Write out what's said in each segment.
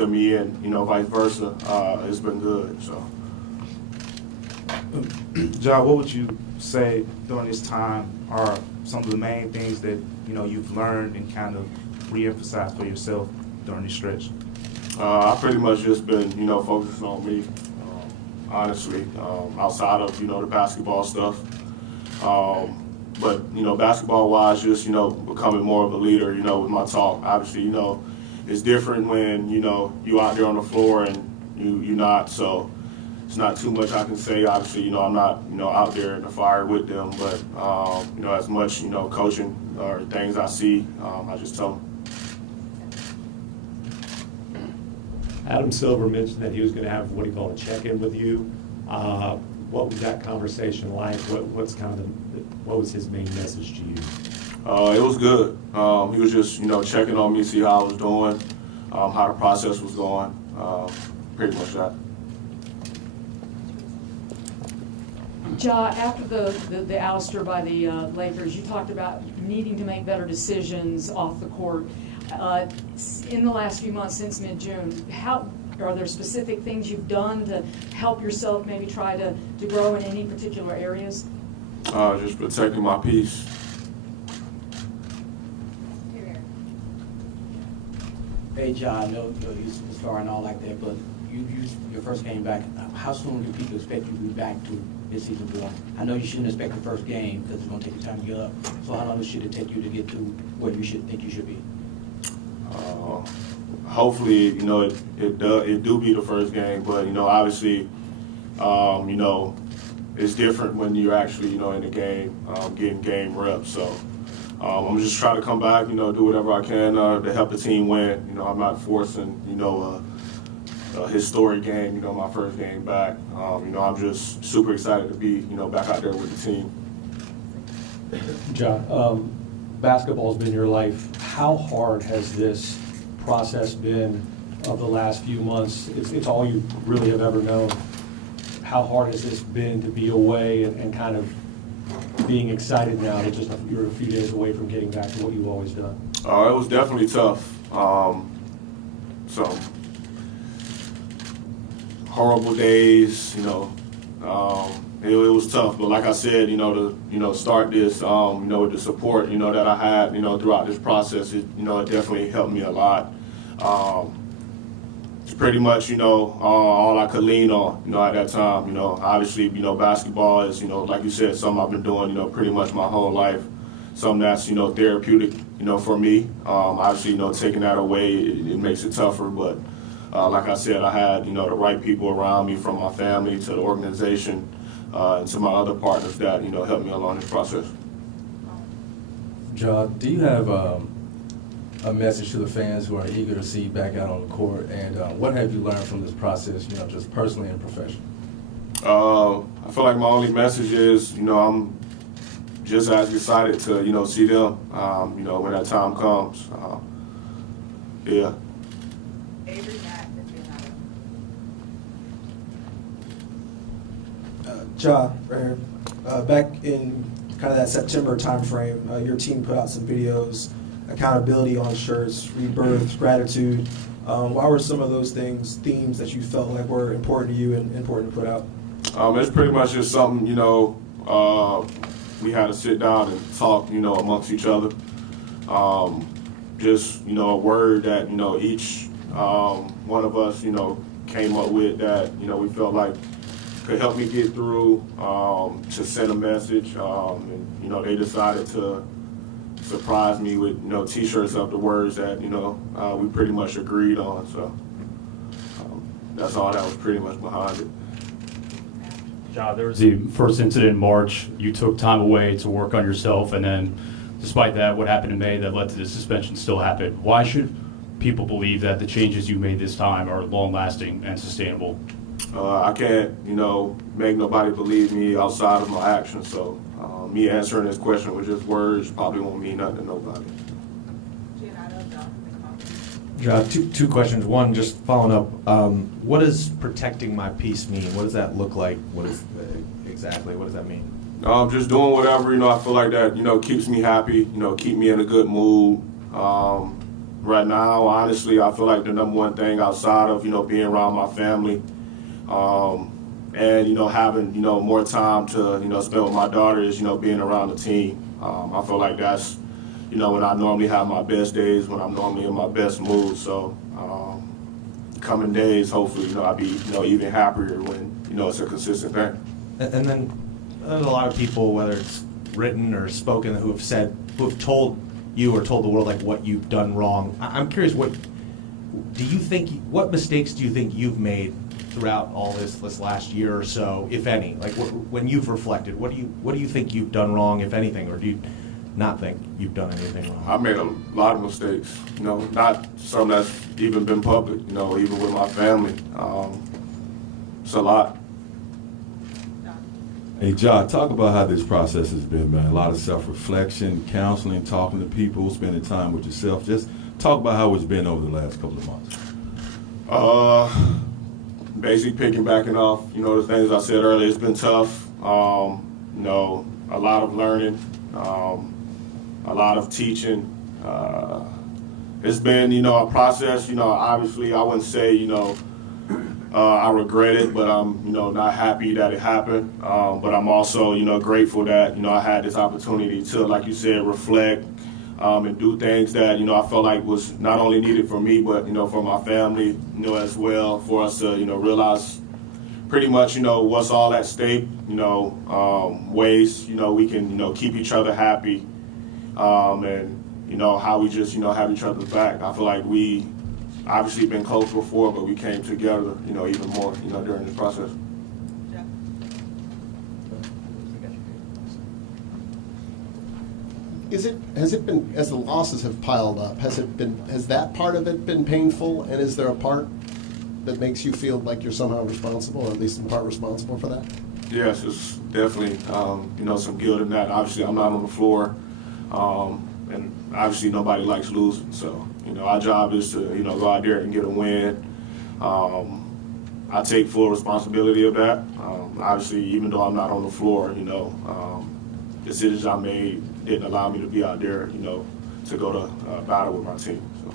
to me, and vice versa. It's been good. So, Ja, what would you say during this time are some of the main things that you've learned and kind of re-emphasized for yourself during this stretch? I pretty much just been focusing on me, honestly, outside of the basketball stuff. But basketball-wise, just becoming more of a leader. With my talk, obviously, it's different when you out there on the floor and you're not. So it's not too much I can say. Obviously, I'm not out there in the fire with them. But as much coaching or things I see, I just tell them. Adam Silver mentioned that he was going to have what he called a check-in with you. What was that conversation like? What was his main message to you? It was good. He was just checking on me, see how I was doing, how the process was going. Pretty much that. Ja, after the ouster by the Lakers, you talked about needing to make better decisions off the court. In the last few months since mid-June, are there specific things you've done to help yourself maybe try to grow in any particular areas? Just protecting my peace. Hey, Ja, I know you're a superstar and all like that, but your first game back, how soon do people expect you to be back to this season form? I know you shouldn't expect the first game because it's going to take you time to get up. So how long should it take you to get to where you think you should be? Hopefully, it do be the first game, but obviously, it's different when you're actually in the game, getting game reps. So I'm just trying to come back, do whatever I can to help the team win. I'm not forcing a historic game, my first game back. I'm just super excited to be back out there with the team. Ja, basketball's been your life. How hard has this process been of the last few months? It's all you really have ever known. How hard has this been to be away and kind of being excited now that you're a few days away from getting back to what you've always done? It was definitely tough. Some horrible days, it was tough. But like I said, to start this, with the support, that I had, throughout this process, it definitely helped me a lot. It's pretty much, all I could lean on, at that time. Obviously, basketball is, like you said, something I've been doing, pretty much my whole life. Something that's, therapeutic, for me. Obviously, taking that away, it makes it tougher. But like I said, I had, the right people around me, from my family to the organization, and to my other partners that, helped me along this process. Ja, do you have a message to the fans who are eager to see you back out on the court, and what have you learned from this process, just personally and professionally? I feel like my only message is, I'm just as excited to, see them, when that time comes. Yeah. Ja, back in kind of that September timeframe, your team put out some videos, accountability on shirts, rebirth, gratitude. What were some of those themes that you felt like were important to you and important to put out? It's pretty much just something, we had to sit down and talk, amongst each other. Just, a word that, each one of us, came up with that, we felt like could help me get through, to send a message. And, they decided to surprise me with, T-shirts of the words that, we pretty much agreed on. So that's all that was pretty much behind it. Ja, there was the first incident in March. You took time away to work on yourself, and then despite that, what happened in May that led to the suspension still happened. Why should people believe that the changes you made this time are long-lasting and sustainable? I can't, make nobody believe me outside of my actions. So me answering this question with just words probably won't mean nothing to nobody. Ja, two questions. One, just following up. What does protecting my peace mean? What does that look like? What does that mean? Just doing whatever, I feel like that, keeps me happy, keep me in a good mood. right now, honestly, I feel like the number one thing outside of, being around my family, and, having, more time to, spend with my daughter is, being around the team. I feel like that's, when I normally have my best days, when I'm normally in my best mood. So coming days, hopefully, I'll be, even happier when, it's a consistent thing. And then there's a lot of people, whether it's written or spoken, who have told you or told the world like what you've done wrong. I'm curious, what mistakes do you think you've made throughout all this last year or so, if any? Like when you've reflected, what do you think you've done wrong, if anything, or do you not think you've done anything wrong? I made a lot of mistakes, not some that's even been public, even with my family. It's a lot. Hey, Ja, talk about how this process has been, man. A lot of self-reflection, counseling, talking to people, spending time with yourself. Just talk about how it's been over the last couple of months. Basically piggybacking off, the things I said earlier, it's been tough. A lot of learning, a lot of teaching. It's been, a process. Obviously I wouldn't say, I regret it, but I'm, not happy that it happened. But I'm also, grateful that, I had this opportunity to, like you said, reflect and do things that, I felt like was not only needed for me, but, for my family, as well, for us to, realize pretty much, what's all at stake, ways, we can, keep each other happy, and, how we just, have each other's back. I feel like we obviously been close before, but we came together, even more, during this process. Has it been, as the losses have piled up, has that part of it been painful, and is there a part that makes you feel like you're somehow responsible, or at least in part responsible for that? Yes, it's definitely, some guilt in that. Obviously, I'm not on the floor, and obviously nobody likes losing, so, our job is to, go out there and get a win. I take full responsibility of that. Obviously, even though I'm not on the floor, decisions I made didn't allow me to be out there, to go to battle with my team. So.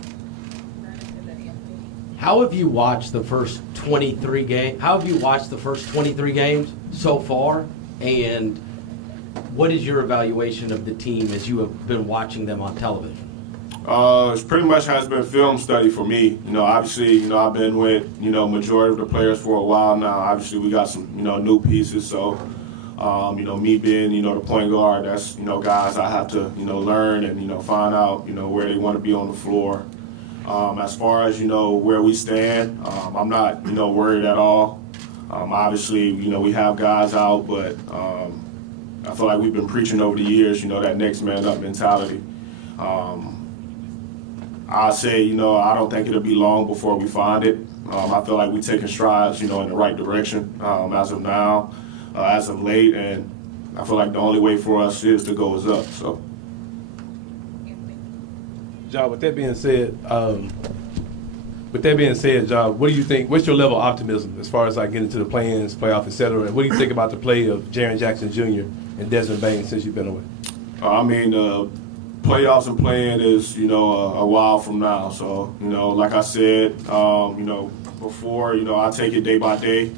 How have you watched the first 23 games? How have you watched the first 23 games so far? And what is your evaluation of the team as you have been watching them on television? It's pretty much has been film study for me. Obviously, I've been with, majority of the players for a while now. Obviously, we got some, new pieces. So, me being, the point guard, that's, guys I have to, learn and, find out, where they want to be on the floor. As far as, where we stand, I'm not, worried at all. Obviously, we have guys out, but I feel like we've been preaching over the years, that next man up mentality. I say, I don't think it'll be long before we find it. I feel like we're taking strides, in the right direction as of now, as of late, and I feel like the only way for us is to go is up. So. Ja, with that being said, Ja, what do you think? What's your level of optimism as far as like getting to the play-ins, playoff, et cetera? And what do you think about the play of Jaren Jackson Jr. and Desmond Bain since you've been away? Playoffs and playing is, a while from now. So, like I said, before, I take it day by day.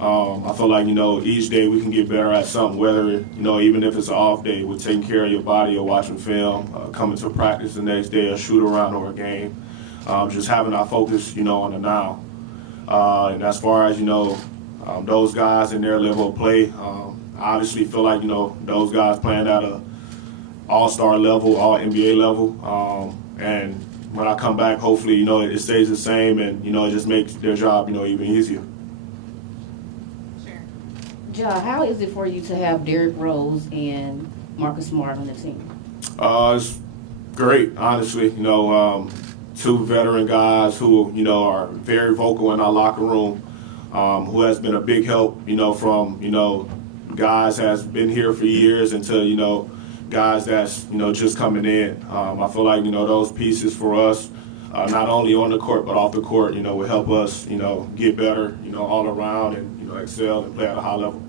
I feel like, each day we can get better at something, whether, even if it's an off day, with taking care of your body or watching film, coming to practice the next day, a shoot around or a game, just having our focus, on the now. And as far as, those guys in their level of play, I obviously feel like, those guys playing at a all-star level, all NBA level. And when I come back, hopefully, it stays the same and, it just makes their job, even easier. Ja, how is it for you to have Derrick Rose and Marcus Smart on the team? It's great, honestly. Two veteran guys who, are very vocal in our locker room, who has been a big help, from, guys has been here for years until, guys that's, just coming in. I feel like, those pieces for us, not only on the court but off the court, will help us, get better, all around and, excel and play at a high level.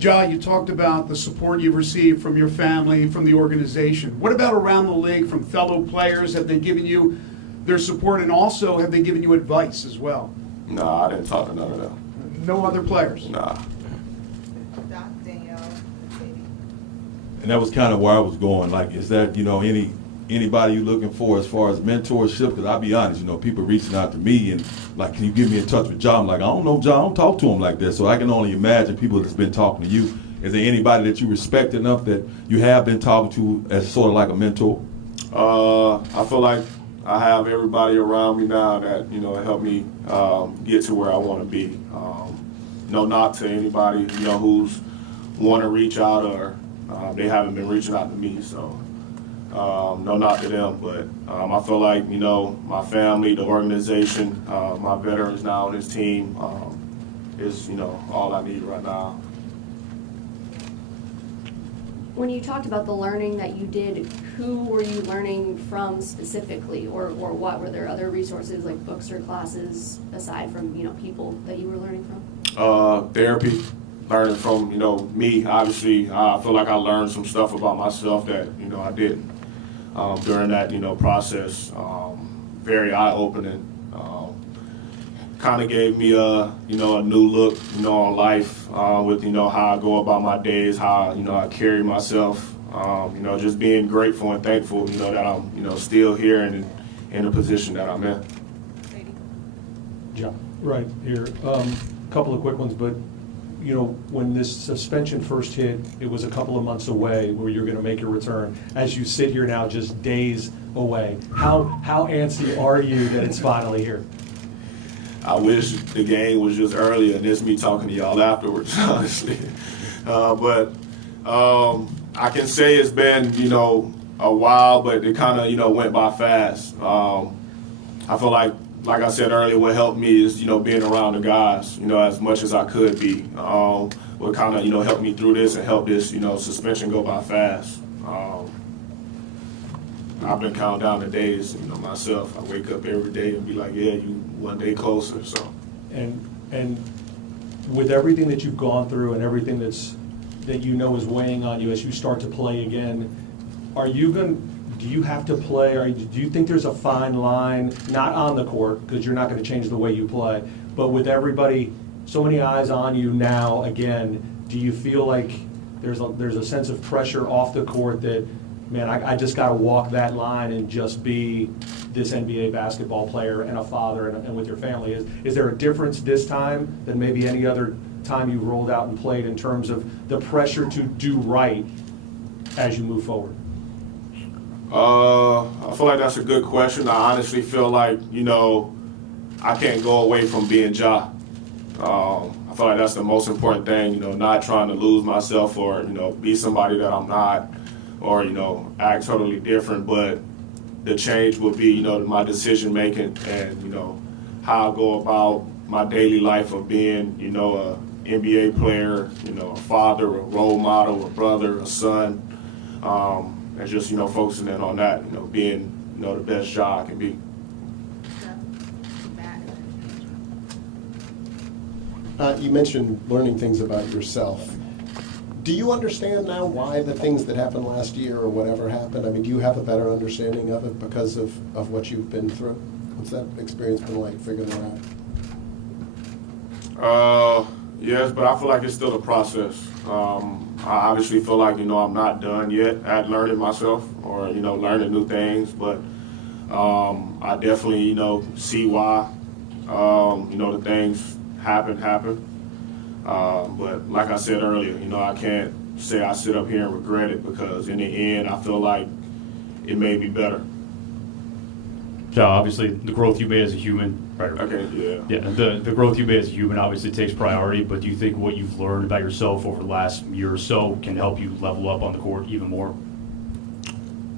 Ja, you talked about the support you've received from your family, from the organization. What about around the league, from fellow players? Have they given you their support, and also have they given you advice as well? Nah, I didn't talk to none of them. No other players? Nah. And that was kind of where I was going. Like, is that, anybody you looking for as far as mentorship? Because I'll be honest, people reaching out to me and like, can you get me in touch with Ja? I'm like, I don't know Ja, I don't talk to him like that. So I can only imagine people that's been talking to you. Is there anybody that you respect enough that you have been talking to as sort of like a mentor? I feel like I have everybody around me now that, help me get to where I want to be. No knock to anybody, who's want to reach out or they haven't been reaching out to me, so no knock to them. But I feel like, my family, the organization, my veterans now on this team is, all I need right now. When you talked about the learning that you did, who were you learning from specifically, or what? Were there other resources like books or classes aside from, people that you were learning from? Therapy. Learning from, me, obviously, I feel like I learned some stuff about myself that, I didn't during that, process. Very eye-opening. Kind of gave me a new look, on life with, how I go about my days, how, I carry myself, just being grateful and thankful, that I'm, still here and in the position that I'm in. Yeah, right here. Couple of quick ones, but when this suspension first hit, it was a couple of months away where you're going to make your return. As you sit here now, just days away, how antsy are you that it's finally here? I wish the game was just earlier, and it's me talking to y'all afterwards, honestly. But I can say it's been, a while, but it kind of, went by fast. I feel like I said earlier, what helped me is, being around the guys, as much as I could be. What kind of, helped me through this and help this, suspension go by fast. I've been counting down the days, myself. I wake up every day and be like, yeah, you one day closer, so. And with everything that you've gone through and everything that is weighing on you as you start to play again, do you have to play, or do you think there's a fine line, not on the court, because you're not going to change the way you play, but with everybody, so many eyes on you now again, do you feel like there's a sense of pressure off the court that, man, I just got to walk that line and just be this NBA basketball player and a father and with your family? Is there a difference this time than maybe any other time you've rolled out and played in terms of the pressure to do right as you move forward? I feel like that's a good question. I honestly feel like, I can't go away from being Ja. I feel like that's the most important thing, not trying to lose myself or, be somebody that I'm not or, act totally different. But the change will be, my decision making and, how I go about my daily life of being, a NBA player, a father, a role model, a brother, a son. And just, focusing in on that, being, the best Ja I can be. You mentioned learning things about yourself. Do you understand now why the things that happened last year or whatever happened? I mean, do you have a better understanding of it because of what you've been through? What's that experience been like figuring that out? Yes, but I feel like it's still a process. I obviously feel like, I'm not done yet at learning myself or, learning new things, but I definitely, see why, the things happen. But like I said earlier, I can't say I sit up here and regret it because in the end, I feel like it made me better. Ja, obviously, the growth you made as a human, right? Okay, yeah. Yeah, the growth you made as a human obviously takes priority, but do you think what you've learned about yourself over the last year or so can help you level up on the court even more?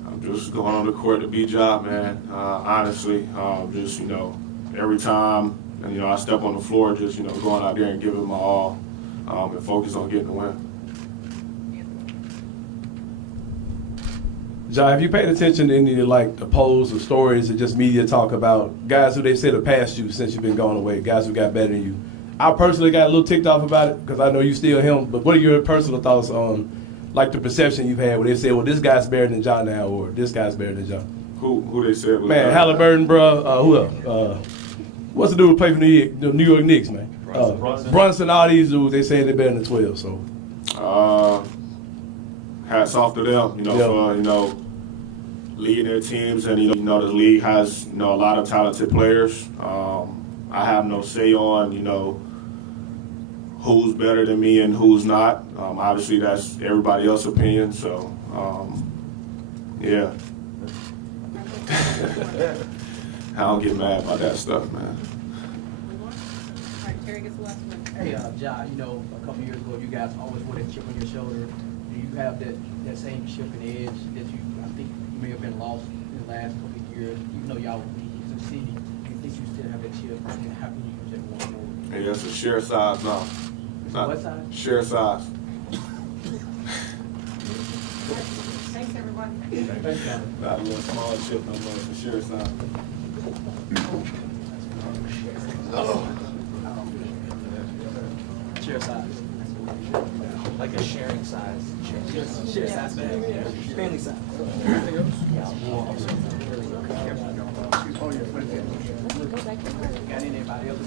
I'm just going on the court to be Ja, man. Honestly, just, every time, I step on the floor, just, going out there and giving my all and focus on getting the win. Ja, have you paid attention to any of the polls or stories or just media talk about guys who they said have passed you since you've been gone away, guys who got better than you? I personally got a little ticked off about it because I know you still him. But what are your personal thoughts on, like, the perception you've had where they say, well, this guy's better than Ja now, or this guy's better than Ja? Who they said was Man, better? Halliburton, bro. Who else? What's the dude who played for the New York Knicks, man? Brunson, all these dudes, they say they're better than 12. So, hats off to them, for leading their teams, and the league has a lot of talented players. I have no say on who's better than me and who's not. Obviously, that's everybody else's opinion. So, yeah. I don't get mad about that stuff, man. Hey, Ja, a couple years ago, you guys always wore that chip on your shoulder. Do you have that same chip and edge that I think you may have been lost in the last couple of years, even though y'all succeeded? Do you think you still have that chip, and how can you use it more? Hey, that's a share size now. What size? Share size. Thanks, everyone. Not a little small chip no more. It's a share size. Share size. Like a sharing size. Share size bag. Yeah. Family size. Got anybody else?